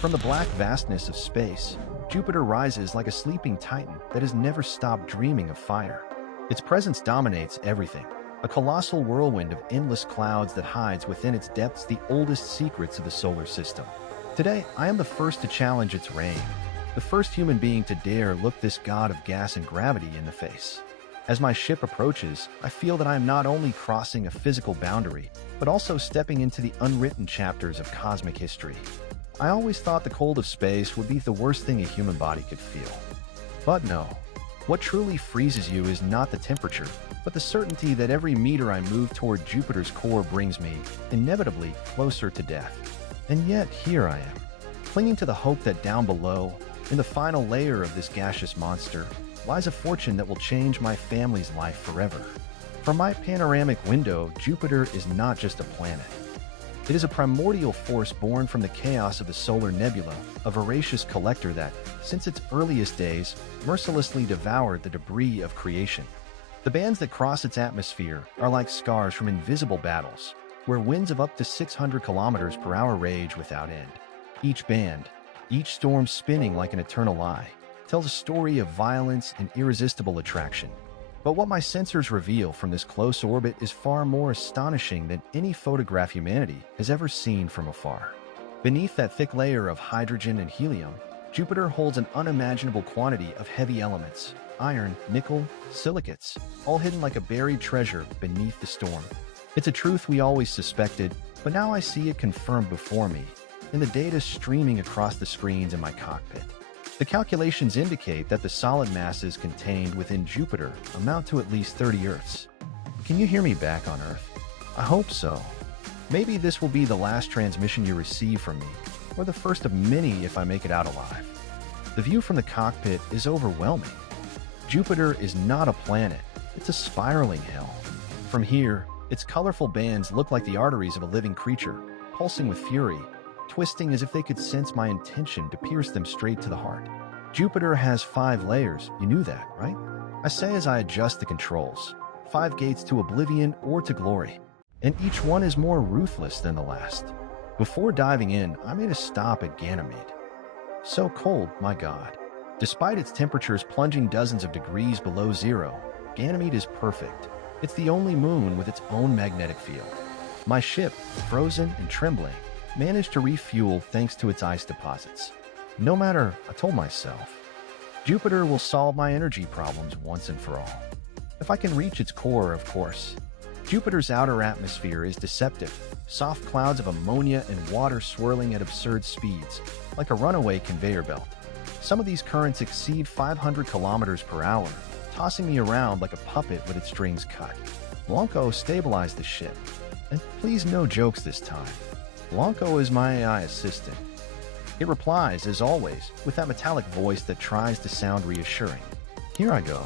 From the black vastness of space, Jupiter rises like a sleeping titan that has never stopped dreaming of fire. Its presence dominates everything, a colossal whirlwind of endless clouds that hides within its depths the oldest secrets of the solar system. Today, I am the first to challenge its reign, the first human being to dare look this god of gas and gravity in the face. As my ship approaches, I feel that I am not only crossing a physical boundary, but also stepping into the unwritten chapters of cosmic history. I always thought the cold of space would be the worst thing a human body could feel. But no. What truly freezes you is not the temperature, but the certainty that every meter I move toward Jupiter's core brings me, inevitably, closer to death. And yet, here I am, clinging to the hope that down below, in the final layer of this gaseous monster, lies a fortune that will change my family's life forever. From my panoramic window, Jupiter is not just a planet. It is a primordial force born from the chaos of the solar nebula, a voracious collector that, since its earliest days, mercilessly devoured the debris of creation. The bands that cross its atmosphere are like scars from invisible battles, where winds of up to 600 kilometers per hour rage without end. Each band, each storm spinning like an eternal eye, tells a story of violence and irresistible attraction. But what my sensors reveal from this close orbit is far more astonishing than any photograph humanity has ever seen from afar. Beneath that thick layer of hydrogen and helium, Jupiter holds an unimaginable quantity of heavy elements: iron, nickel, silicates, all hidden like a buried treasure beneath the storm. It's a truth we always suspected, but now I see it confirmed before me, in the data streaming across the screens in my cockpit. The calculations indicate that the solid masses contained within Jupiter amount to at least 30 Earths. Can you hear me back on Earth? I hope so. Maybe this will be the last transmission you receive from me, or the first of many if I make it out alive. The view from the cockpit is overwhelming. Jupiter is not a planet, it's a spiraling hell. From here, its colorful bands look like the arteries of a living creature, pulsing with fury, twisting as if they could sense my intention to pierce them straight to the heart. Jupiter has 5 layers, you knew that, right? I say as I adjust the controls. 5 gates to oblivion or to glory, and each one is more ruthless than the last. Before diving in, I made a stop at Ganymede. So cold, my god. Despite its temperatures plunging dozens of degrees below zero, Ganymede is perfect. It's the only moon with its own magnetic field. My ship, frozen and trembling, managed to refuel thanks to its ice deposits. No matter, I told myself, Jupiter will solve my energy problems once and for all. If I can reach its core, of course. Jupiter's outer atmosphere is deceptive, soft clouds of ammonia and water swirling at absurd speeds, like a runaway conveyor belt. Some of these currents exceed 500 kilometers per hour, tossing me around like a puppet with its strings cut. Blanco stabilized the ship. And please, no jokes this time. Blanco is my AI assistant. It replies, as always, with that metallic voice that tries to sound reassuring. Here I go.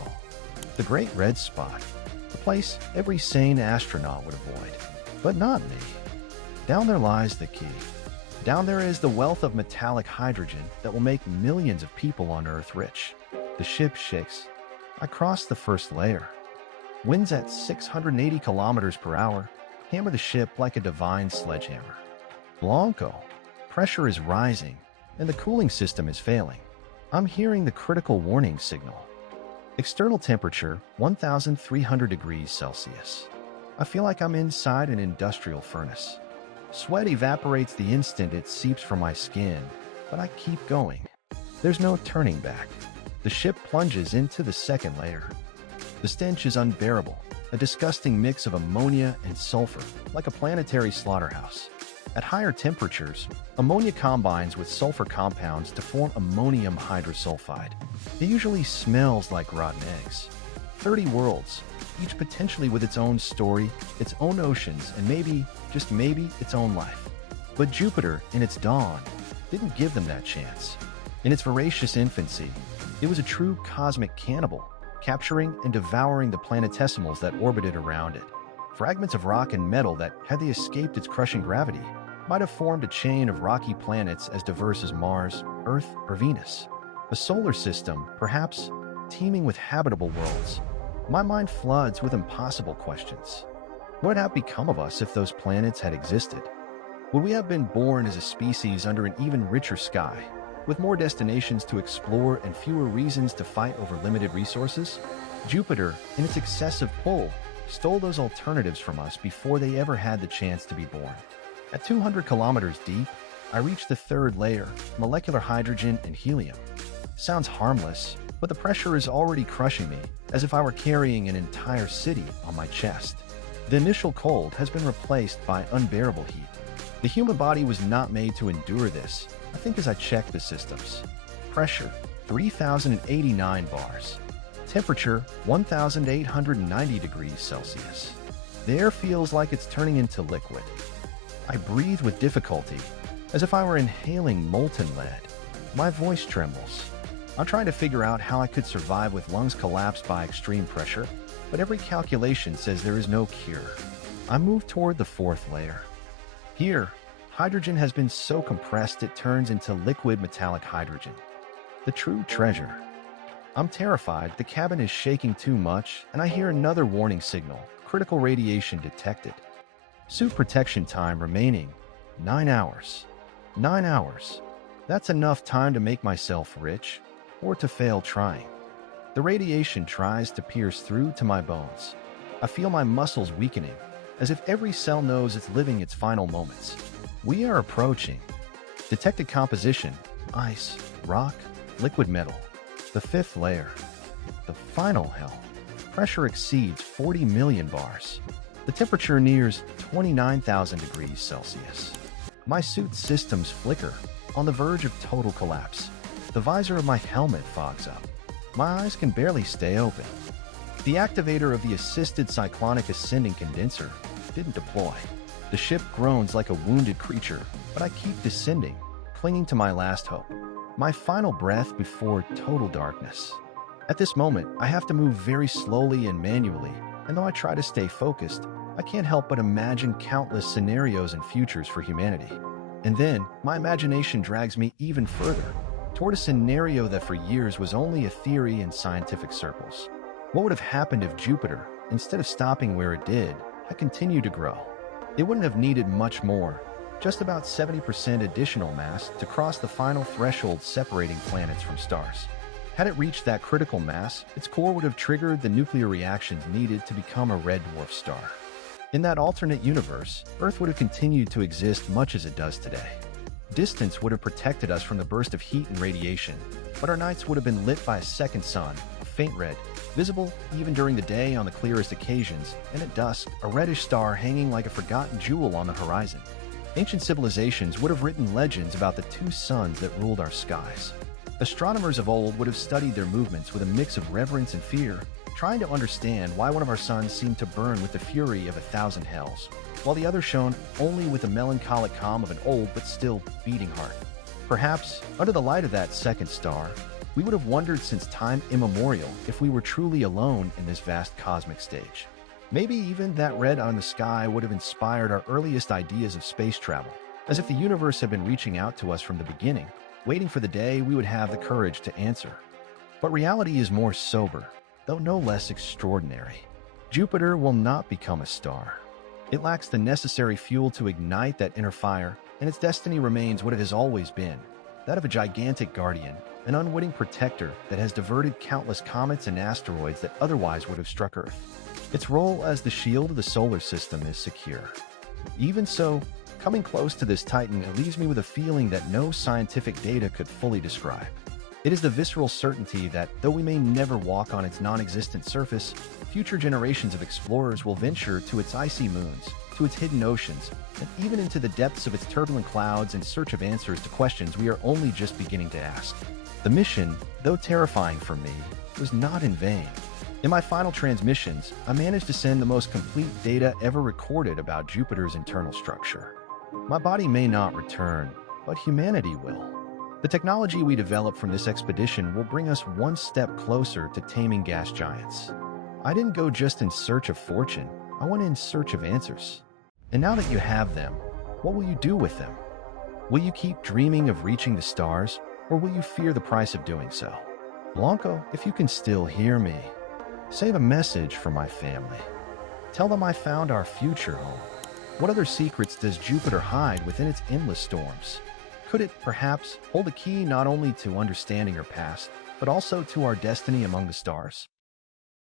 The Great Red Spot. The place every sane astronaut would avoid. But not me. Down there lies the key. Down there is the wealth of metallic hydrogen that will make millions of people on Earth rich. The ship shakes. I cross the first layer. Winds at 680 kilometers per hour hammer the ship like a divine sledgehammer. Blanco. Pressure is rising, and the cooling system is failing. I'm hearing the critical warning signal. External temperature, 1,300 degrees Celsius. I feel like I'm inside an industrial furnace. Sweat evaporates the instant it seeps from my skin, but I keep going. There's no turning back. The ship plunges into the second layer. The stench is unbearable, a disgusting mix of ammonia and sulfur, like a planetary slaughterhouse. At higher temperatures, ammonia combines with sulfur compounds to form ammonium hydrosulfide. It usually smells like rotten eggs. 30 worlds, each potentially with its own story, its own oceans, and maybe, just maybe, its own life. But Jupiter, in its dawn, didn't give them that chance. In its voracious infancy, it was a true cosmic cannibal, capturing and devouring the planetesimals that orbited around it. Fragments of rock and metal that, had they escaped its crushing gravity, might have formed a chain of rocky planets as diverse as Mars, Earth, or Venus. A solar system, perhaps, teeming with habitable worlds. My mind floods with impossible questions. What would have become of us if those planets had existed? Would we have been born as a species under an even richer sky, with more destinations to explore and fewer reasons to fight over limited resources? Jupiter, in its excessive pull, stole those alternatives from us before they ever had the chance to be born. At 200 kilometers deep, I reached the third layer, molecular hydrogen and helium. Sounds harmless, but the pressure is already crushing me, as if I were carrying an entire city on my chest. The initial cold has been replaced by unbearable heat. The human body was not made to endure this, I think, as I checked the systems. Pressure, 3,089 bars. Temperature, 1,890 degrees Celsius. The air feels like it's turning into liquid. I breathe with difficulty, as if I were inhaling molten lead. My voice trembles. I'm trying to figure out how I could survive with lungs collapsed by extreme pressure, but every calculation says there is no cure. I move toward the fourth layer. Here, hydrogen has been so compressed it turns into liquid metallic hydrogen. The true treasure. I'm terrified. The cabin is shaking too much, and I hear another warning signal. Critical radiation detected. Suit protection time remaining 9 hours. 9 hours. That's enough time to make myself rich, or to fail trying. The radiation tries to pierce through to my bones. I feel my muscles weakening, as if every cell knows it's living its final moments. We are approaching. Detected composition: ice, rock, liquid metal. The fifth layer. The final hell. Pressure exceeds 40 million bars. The temperature nears 29,000 degrees Celsius. My suit's systems flicker, on the verge of total collapse. The visor of my helmet fogs up. My eyes can barely stay open. The activator of the assisted cyclonic ascending condenser didn't deploy. The ship groans like a wounded creature, but I keep descending, clinging to my last hope. My final breath before total darkness. At this moment, I have to move very slowly and manually, and though I try to stay focused, I can't help but imagine countless scenarios and futures for humanity. And then, my imagination drags me even further, toward a scenario that for years was only a theory in scientific circles. What would have happened if Jupiter, instead of stopping where it did, had continued to grow? It wouldn't have needed much more, just about 70% additional mass to cross the final threshold separating planets from stars. Had it reached that critical mass, its core would have triggered the nuclear reactions needed to become a red dwarf star. In that alternate universe, Earth would have continued to exist much as it does today. Distance would have protected us from the burst of heat and radiation, but our nights would have been lit by a second sun, a faint red, visible even during the day on the clearest occasions, and at dusk, a reddish star hanging like a forgotten jewel on the horizon. Ancient civilizations would have written legends about the two suns that ruled our skies. Astronomers of old would have studied their movements with a mix of reverence and fear, trying to understand why one of our suns seemed to burn with the fury of 1,000 hells, while the other shone only with the melancholic calm of an old but still beating heart. Perhaps, under the light of that second star, we would have wondered since time immemorial if we were truly alone in this vast cosmic stage. Maybe even that red on the sky would have inspired our earliest ideas of space travel, as if the universe had been reaching out to us from the beginning, waiting for the day we would have the courage to answer. But reality is more sober, though no less extraordinary. Jupiter will not become a star. It lacks the necessary fuel to ignite that inner fire, and its destiny remains what it has always been, that of a gigantic guardian, an unwitting protector that has diverted countless comets and asteroids that otherwise would have struck Earth. Its role as the shield of the solar system is secure. Even so, coming close to this titan, it leaves me with a feeling that no scientific data could fully describe. It is the visceral certainty that, though we may never walk on its non-existent surface, future generations of explorers will venture to its icy moons, to its hidden oceans, and even into the depths of its turbulent clouds in search of answers to questions we are only just beginning to ask. The mission, though terrifying for me, was not in vain. In my final transmissions, I managed to send the most complete data ever recorded about Jupiter's internal structure. My body may not return, but humanity will. The technology we develop from this expedition will bring us one step closer to taming gas giants. I didn't go just in search of fortune, I went in search of answers. And now that you have them, what will you do with them? Will you keep dreaming of reaching the stars, or will you fear the price of doing so? Blanco, if you can still hear me, save a message for my family. Tell them I found our future home. What other secrets does Jupiter hide within its endless storms? Could it, perhaps, hold a key not only to understanding our past, but also to our destiny among the stars?